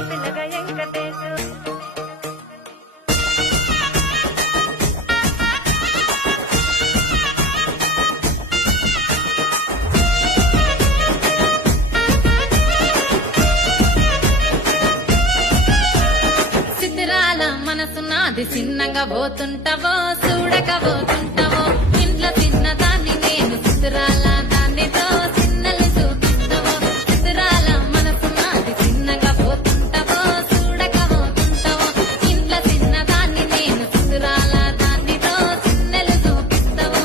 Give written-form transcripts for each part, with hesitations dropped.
పిల్లగ వెంకటేశు చిత్రాల మనసు నాది చిన్నగా పోతుంటావో చూడక పోతుంటావో ఇంట్లో చిన్నదాన్ని నేను చిత్రాల దానితో చిన్నలు చూపిస్తావో చిత్రాల మనసు నాది చిన్నగా పోతుంటావో చూడక పోతుంటావో ఇంట్లో చిన్నదాన్ని నేను చిత్రాల దానితో చిన్నలు చూపిస్తావో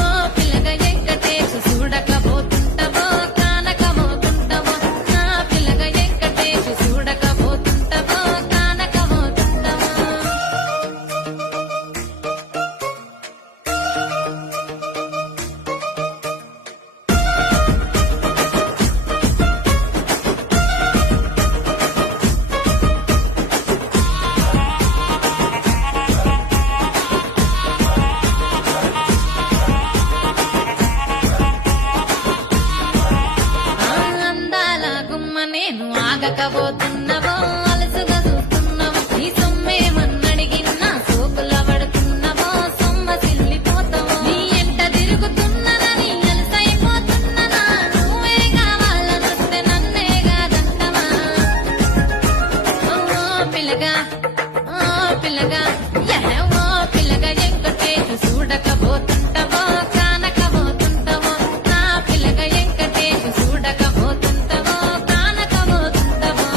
ఓ పిల్లగ వెంకటేశు చూడక పోతుంటావో కానక పోతుంటావో నా పిల్లగ వెంకటేశు చూడక పోతుంటావో కానక పోతుంటావో అందాల గుమ్మ నేను ఆగకపోతున్నావో అలసుగా చూస్తున్నావో నీ సొమ్మేమన్నడిగినా సోకుల పడుతున్నావో సొమ్మ సిల్లిపోతావో నీ ఎంట తిరుగుతున్నానని అలసైపోతున్నానా నువ్వే కావాలనొస్తే నన్నే కాదంటవా ఓ పిల్లగా ఓ పిల్లగా ఓ పిల్లగా వెంకటేశు చూడకపోతుంటావో కానకపోతుంటావో నా పిల్లగ వెంకటేశు చూడకపోతుంటావో కానకపోతుంటావో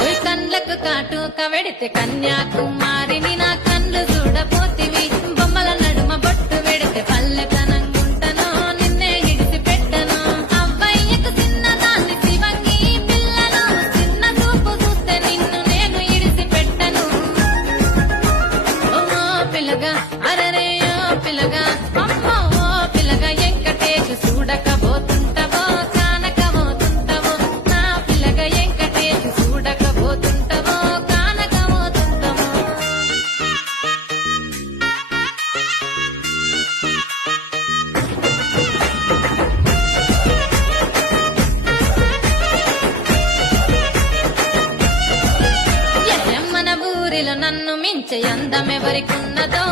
ఓయ్ కండ్లకు కాటుక వెడితే కన్యాకుమారిని నా కళ్ళు చూడపోతివి బొమ్మల నడుమ బొట్టు వెడితే పల్లెతనంగుంటను నిన్నే ఇడిసి పెట్టను అవ్వయ్యకు చిన్నదాన్ని శివంగి పిల్లను చిన్న చూపు చూస్తే నిన్ను నేను ఇడిసి పెట్టను ఓ పిల్లగా అరరే ఓ పిల్లగా అమ్మో ఓ పిల్లగా వెంకటేశు చూడకపోతుంటావో కానకపోతుంటావో నా పిల్లగ వెంకటేశు చూడకపోతుంటావో కానకపోతుంటావో మన ఊరిలో నన్ను మించే అందం ఎవరికున్నదో